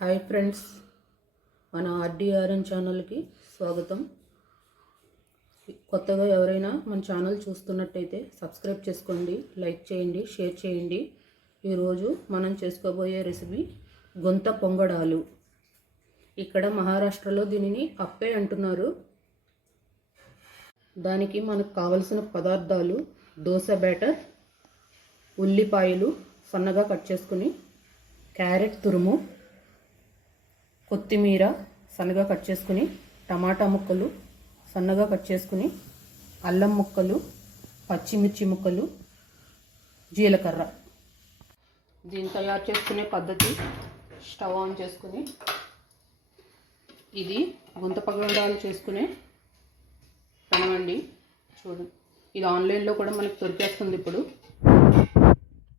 Hi friends మన ఆర్డీఆర్ఎన్ ఛానల్కి స్వాగతం. కొత్తగా ఎవరైనా మన ఛానల్ చూస్తున్నట్టయితే సబ్స్క్రైబ్ చేసుకోండి లైక్ చేయండి షేర్ చేయండి. ఈరోజు మనం చేసుకోబోయే రెసిపీ గొంత పొంగడాలు. ఇక్కడ మహారాష్ట్రలో దీనిని అప్పే అంటున్నారు. దానికి మనకు కావలసిన పదార్థాలు దోశ బ్యాటర్ ఉల్లిపాయలు సన్నగా కట్ చేసుకుని క్యారెట్ తురుము కొత్తిమీర సన్నగా కట్ చేసుకుని టమాటా ముక్కలు సన్నగా కట్ చేసుకుని అల్లం ముక్కలు పచ్చిమిర్చి ముక్కలు జీలకర్ర. దీన్ని తయారు చేసుకునే పద్ధతి స్టవ్ ఆన్ చేసుకుని ఇది గుంత పగడాలు చేసుకునే పనమండి చూడు ఇది ఆన్లైన్లో కూడా మనకి దొరికేస్తుంది ఇప్పుడు.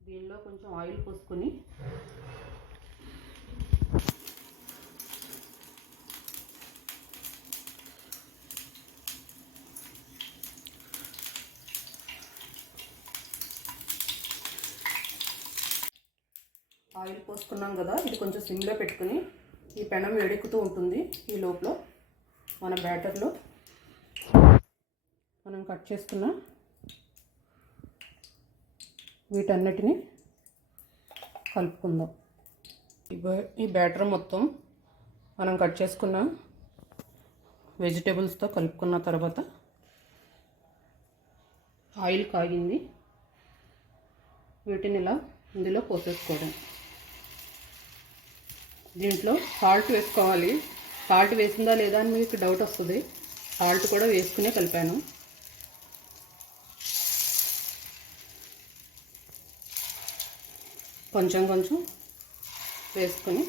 దీనిలో కొంచెం ఆయిల్ పోసుకొని ఆయిల్ పోసుకున్నాం కదా ఇది కొంచెం సిమ్లో పెట్టుకుని ఈ పెనం వేడెక్కుతూ ఉంటుంది ఈ లోపల మన బ్యాటర్లో. మనం కట్ చేసుకున్న వీటన్నిటిని కలుపుకుందాం. ఈ ఈ బ్యాటర్ మొత్తం మనం కట్ చేసుకున్న వెజిటేబుల్స్తో కలుపుకున్న తర్వాత ఆయిల్ కాగింది. వీటిని ఇలా ఇందులో పోసేసుకోవడం. దీంట్లో సాల్ట్ వేసుకోవాలి. సాల్ట్ వేసిందా లేదా అని మీకు డౌట్ వస్తుంది. సాల్ట్ కూడా వేసుకునే కలిపాను. కొంచెం కొంచెం వేసుకొని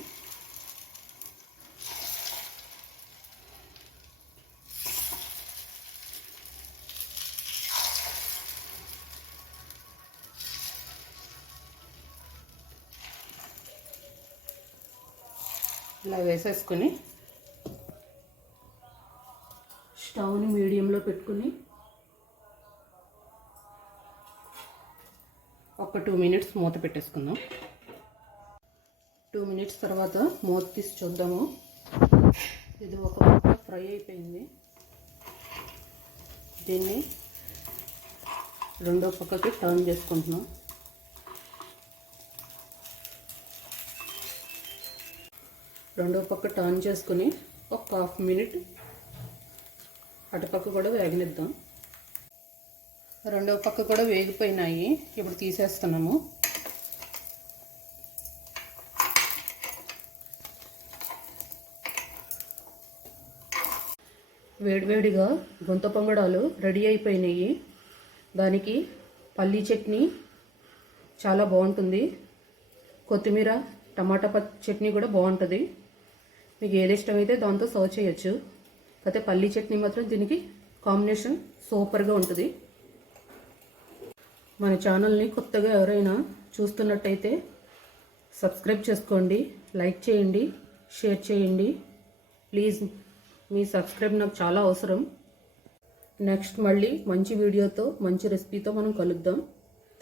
ఇలా వేసేసుకొని స్టవ్ని మీడియంలో పెట్టుకుని ఒక టూ మినిట్స్ మూత పెట్టేసుకుందాం. టూ మినిట్స్ తర్వాత మూత తీసి చూద్దాము. ఇది ఒక పక్క ఫ్రై అయిపోయింది. దీన్ని రెండో పక్కకి టర్న్ చేసుకుంటున్నాం. రెండో పక్క టర్న్ చేసుకుని ఒక హాఫ్ మినిట్ అటుపక్క కూడా వేగనిద్దాం. రెండో పక్క కూడా వేగిపోయినాయి. ఇప్పుడు తీసేస్తున్నాము. వేడివేడిగా గుంత పొంగడాలు రెడీ అయిపోయినాయి. దానికి పల్లీ చట్నీ చాలా బాగుంటుంది. కొత్తిమీర టమాటా చట్నీ కూడా బాగుంటుంది. మీకు ఏది ఇష్టమైతే దాంతో సర్వ్ చేయొచ్చు. అయితే పల్లీ చట్నీ మాత్రం దీనికి కాంబినేషన్ సూపర్గా ఉంటుంది. మన ఛానల్ని కొత్తగా ఎవరైనా చూస్తున్నట్టయితే సబ్స్క్రైబ్ చేసుకోండి లైక్ చేయండి షేర్ చేయండి. ప్లీజ్ మీ సబ్స్క్రైబ్ నాకు చాలా అవసరం. నెక్స్ట్ మళ్ళీ మంచి వీడియోతో మంచి రెసిపీతో మనం కలుద్దాం.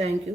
Thank you.